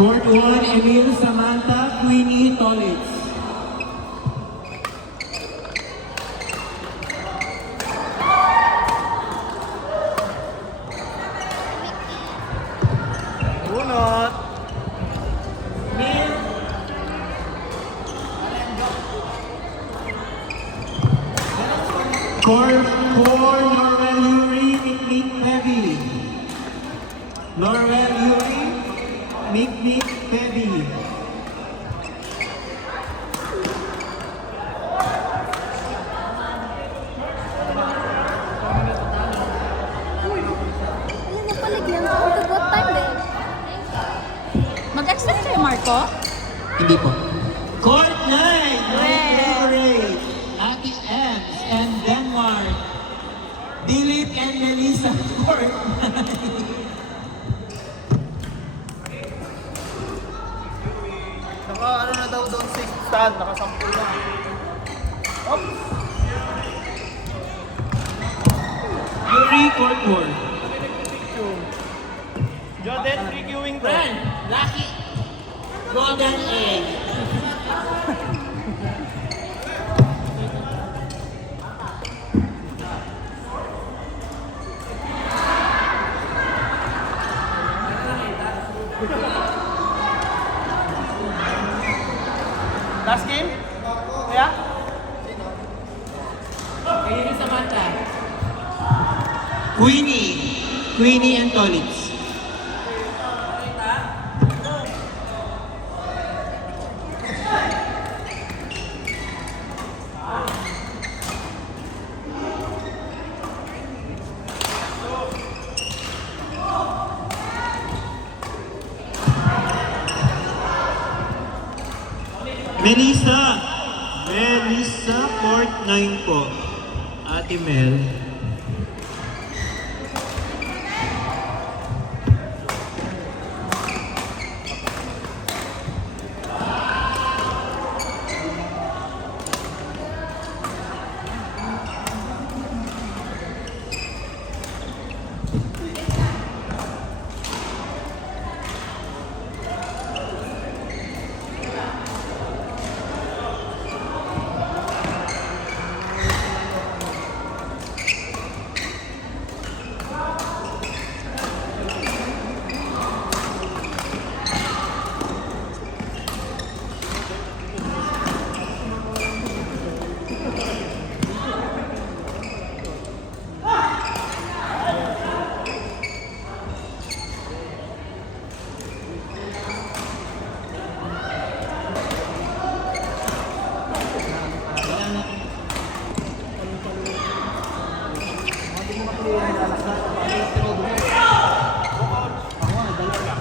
Court 1, Emil Samantha, Queenie Tolitz. Bunot. Emil. Court 4, Norwell Yuri, Mikmik Pevi. Norwell Yuri, Mikmik Pevi. Ayun mo paligyan ko. What time din? Mag-accept kayo, Marco? Hindi po. Court 9, Well. Glory, Ate Ems, and Denmark. Dilip and Melissa, Court 9. Naka ano na daw doon 6 stand, nakasampul na. Op! Yuri, Court 4. Jordan, reviewing to. Friend, Lucky, Golden Egg. Last game? Kaya? Kayo ni Samantha. Queenie and Tolitz. Melissa, Court 9 po. Ate Mel.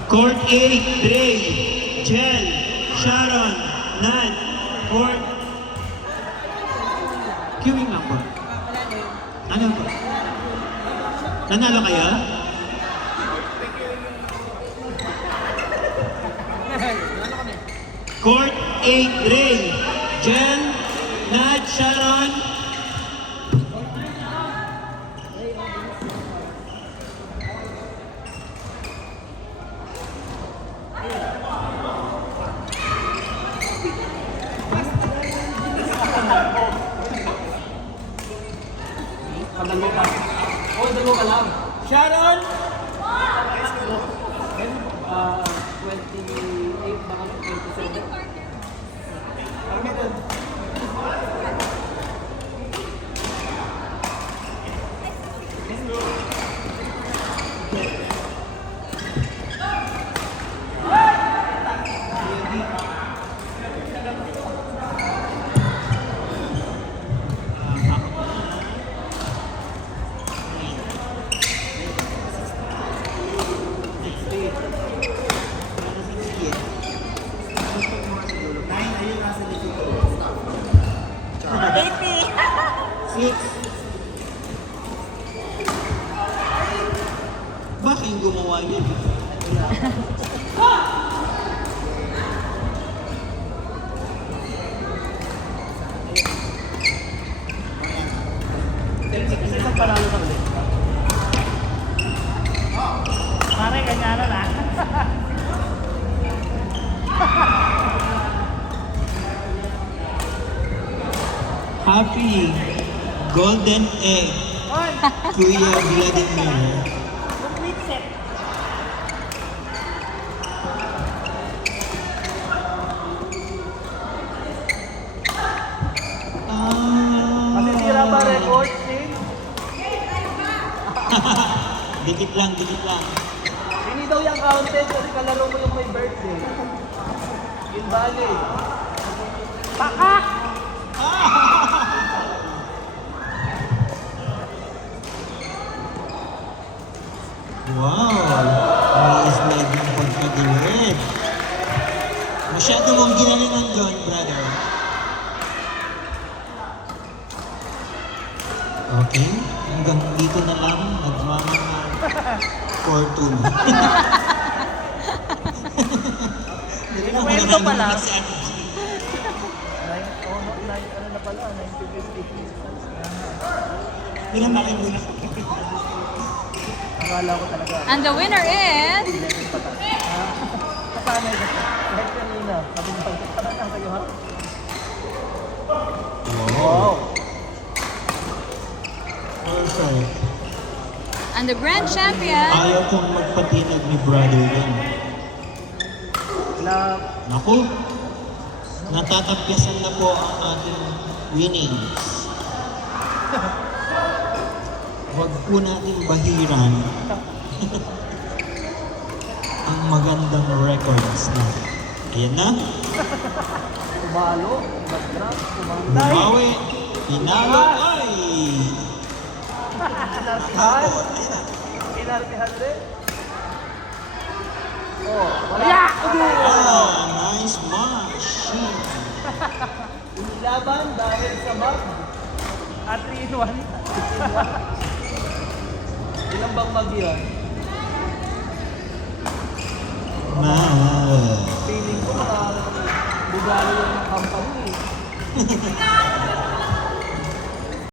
Court 8, Dre, Jen, Sharon, Nan, Court. Queuing lang po. Ano po? Nanalo kayo? Court 8, Dre, Jen, Nad, Sharon. Dalawa ka lang. Sharon! 28 baka 27. Bakit yung gumawa niya? Kasi isang panalo na ulit. Pare, ganyan na. Happy Golden Egg, Ay! Kuya Vladimir. Complete set. Masisira ba record, Sing? Dikit lang, dikit lang. Hindi daw yung counted kasi kalaro mo yung may birthday. Yun bali. Pakak! Wow! Nice na yung pagkagilid. Masyado mong ginalingan doon, brother. Okay, hanggang dito na lang, nagmamahal. Fortune. Kwento pala. Sa Ano na pala, 1950. Bilang bakit muna. Akala ko talaga. And the winner is... 11 pa tayo. Kasanay ko. Kahit kanina. Sabi mo, parang lang kayo ha? Wow! Perfect. And the grand champion... Ayaw kong magpatinag ni brother yan. Love. Naku, natatapyasan na po ang ating winnings. Huwag po natin bahiran ang magandang records na. Ayan na, Tumalo. Mag-drop. Tumalo. bumawi, pinalo, ay! Nasaan? Kinarpihan rin. Oh, wala. Ah, nice match. Laban dahil sa mag. At 3-in-1. Ilang bang mag yan? Man. Feeling ko bugalo yung company.